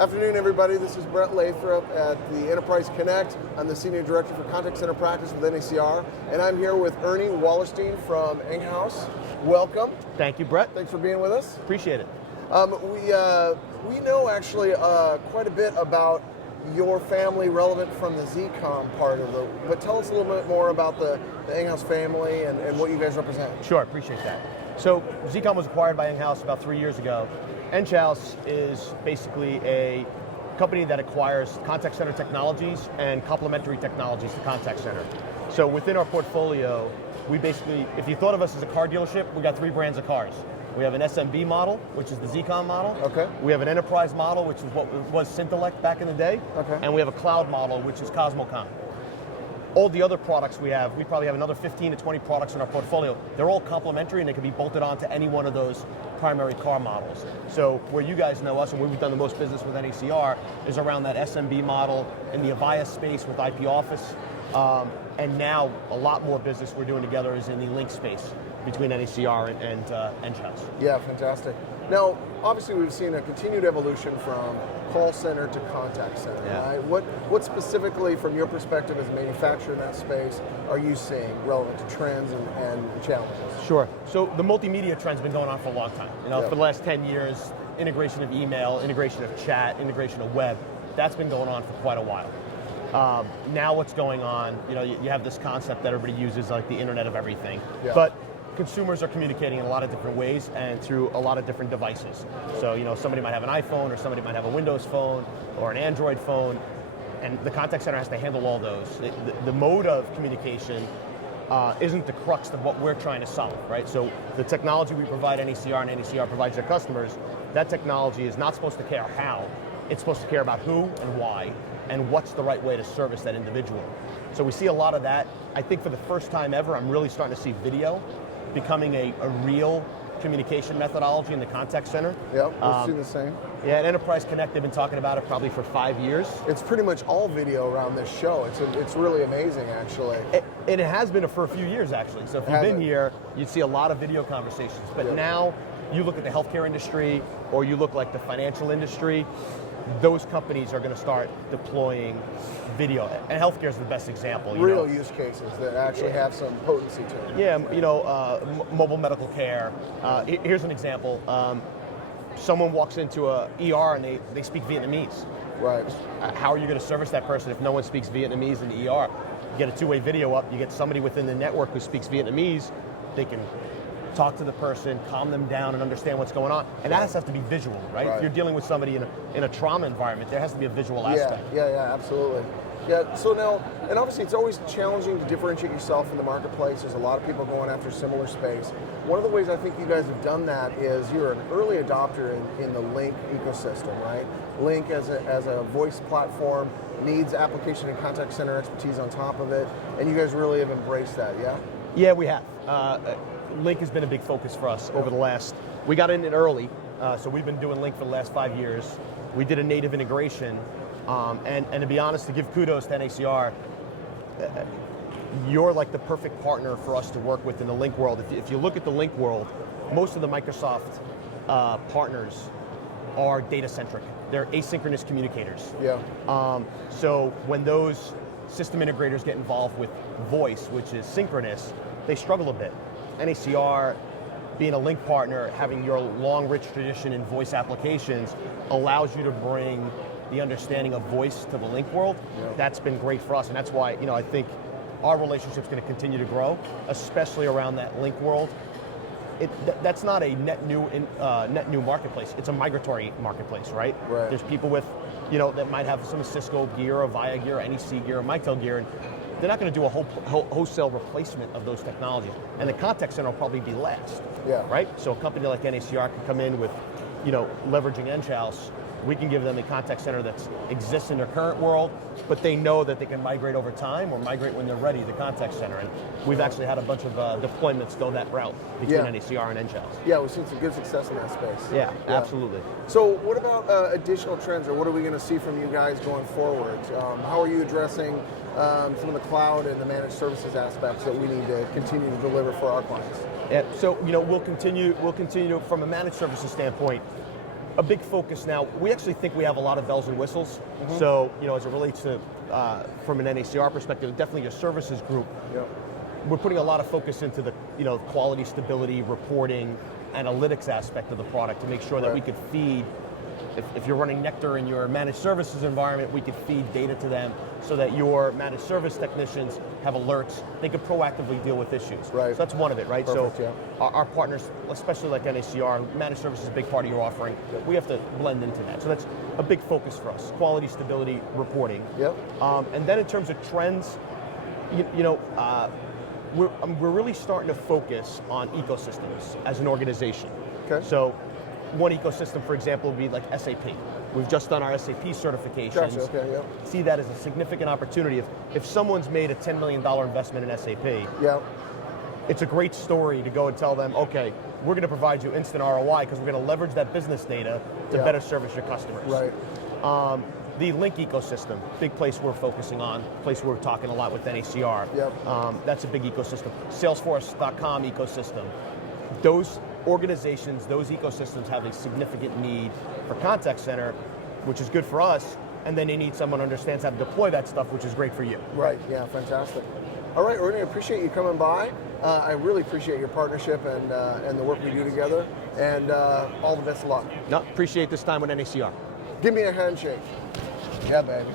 Afternoon, everybody. This is Brett Lathrop at the Enterprise Connect. I'm the Senior Director for Contact Center Practice with NACR, and I'm here with Ernie Wallerstein from Enghouse. Welcome. Thank you, Brett. Thanks for being with us. Appreciate it. We know actually quite a bit about your family relevant from the ZCOM part of but tell us a little bit more about the Enghouse family and what you guys represent. Sure, appreciate that. So ZCOM was acquired by Enghouse about 3 years ago. Enghouse is basically a company that acquires contact center technologies and complementary technologies to contact center. So within our portfolio, we basically, if you thought of us as a car dealership, we got 3 brands of cars. We have an SMB model, which is the ZCOM model. Okay. We have an enterprise model, which is what was Syntellect back in the day. Okay. And we have a cloud model, which is Cosmocom. All the other products we probably have another 15 to 20 products in our portfolio. They're all complementary and they can be bolted onto any one of those primary car models. So where you guys know us and where we've done the most business with NACR is around that SMB model in the Avaya space with IP Office. And now a lot more business we're doing together is in the link space between NACR and Enghouse. Yeah, fantastic. Now, obviously we've seen a continued evolution from call center to contact center, right? What specifically, from your perspective as a manufacturer in that space, are you seeing relevant to trends and challenges? Sure. So the multimedia trend's been going on for a long time. For the last 10 years, integration of email, integration of chat, integration of web, that's been going on for quite a while. Now what's going on, you have this concept that everybody uses, like the Internet of Everything. Yeah. But consumers are communicating in a lot of different ways and through a lot of different devices. So, somebody might have an iPhone or somebody might have a Windows phone or an Android phone, and the contact center has to handle all those. The mode of communication isn't the crux of what we're trying to solve, right? So the technology we provide NACR and NACR provides their customers, that technology is not supposed to care how, it's supposed to care about who and why, and what's the right way to service that individual. So we see a lot of that. I think for the first time ever, I'm really starting to see video becoming a real communication methodology in the contact center. Yep, we've seen the same. Yeah, at Enterprise Connect, they've been talking about it probably for 5 years. It's pretty much all video around this show. It's really amazing, actually. And it has been for a few years, actually. So if you've been here, you'd see a lot of video conversations. But now, you look at the healthcare industry, or you look like the financial industry, those companies are going to start deploying video. And healthcare is the best example. Real use cases that actually have some potency to them. Yeah, mobile medical care. Here's an example. Someone walks into a ER and they speak Vietnamese. Right. How are you going to service that person if no one speaks Vietnamese in the ER? You get a two-way video up, you get somebody within the network who speaks Vietnamese, they can talk to the person, calm them down, and understand what's going on. And that has to be visual, right? If you're dealing with somebody in a trauma environment, there has to be a visual aspect. Yeah, absolutely. Yeah, so now, and obviously it's always challenging to differentiate yourself in the marketplace. There's a lot of people going after similar space. One of the ways I think you guys have done that is you're an early adopter in the Link ecosystem, right? Link as a voice platform needs application and contact center expertise on top of it, and you guys really have embraced that, yeah? Yeah, we have. Link has been a big focus for us over the last, we got in it early, so we've been doing Link for the last 5 years. We did a native integration, and to be honest, to give kudos to NACR, you're like the perfect partner for us to work with in the Link world. If you look at the Link world, most of the Microsoft partners are data-centric. They're asynchronous communicators. Yeah. So when those system integrators get involved with voice, which is synchronous, they struggle a bit. NACR, being a Link partner, having your long, rich tradition in voice applications, allows you to bring the understanding of voice to the Link world. Yeah. That's been great for us, and that's why I think our relationship's going to continue to grow, especially around that Link world. That's not a net new marketplace. It's a migratory marketplace, right? There's people with, that might have some Cisco gear, or Avaya gear, or NEC gear, or Mitel gear, and they're not going to do a wholesale replacement of those technologies. And the contact center will probably be last, right? So a company like NACR can come in with, leveraging Enghouse. We can give them a contact center that exists in their current world, but they know that they can migrate over time or migrate when they're ready, the contact center. And we've actually had a bunch of deployments go that route between NACR and Enghouse. Yeah, we've seen some good success in that space. Yeah, absolutely. So what about additional trends, or what are we going to see from you guys going forward? How are you addressing some of the cloud and the managed services aspects that we need to continue to deliver for our clients? Yeah, so we'll continue from a managed services standpoint. a big focus now. We actually think we have a lot of bells and whistles. So, as it relates to, from an NACR perspective, definitely your services group, we're putting a lot of focus into the, quality, stability, reporting, analytics aspect of the product to make sure that we could feed, if you're running Nectar in your managed services environment, we could feed data to them so that your managed service technicians have alerts. They could proactively deal with issues. Right. So that's one of it, right? Perfect, so our partners, especially like NACR, managed services is a big part of your offering. We have to blend into that. So that's a big focus for us, quality, stability, reporting. And then in terms of trends, we're really starting to focus on ecosystems as an organization. Okay. So one ecosystem, for example, would be like SAP. We've just done our SAP certifications. Gotcha, okay, See that as a significant opportunity. If someone's made a $10 million investment in SAP, it's a great story to go and tell them, okay, we're going to provide you instant ROI because we're going to leverage that business data to better service your customers. Right. The Link ecosystem, big place we're focusing on, place we're talking a lot with NACR. That's a big ecosystem. Salesforce.com ecosystem. Those organizations, those ecosystems have a significant need for contact center, which is good for us, and then they need someone who understands how to deploy that stuff, which is great for you. Right, yeah, fantastic. All right, Ernie, I appreciate you coming by. I really appreciate your partnership and the work we do together, and all the best of luck. No, appreciate this time with NACR. Give me a handshake. Yeah, baby.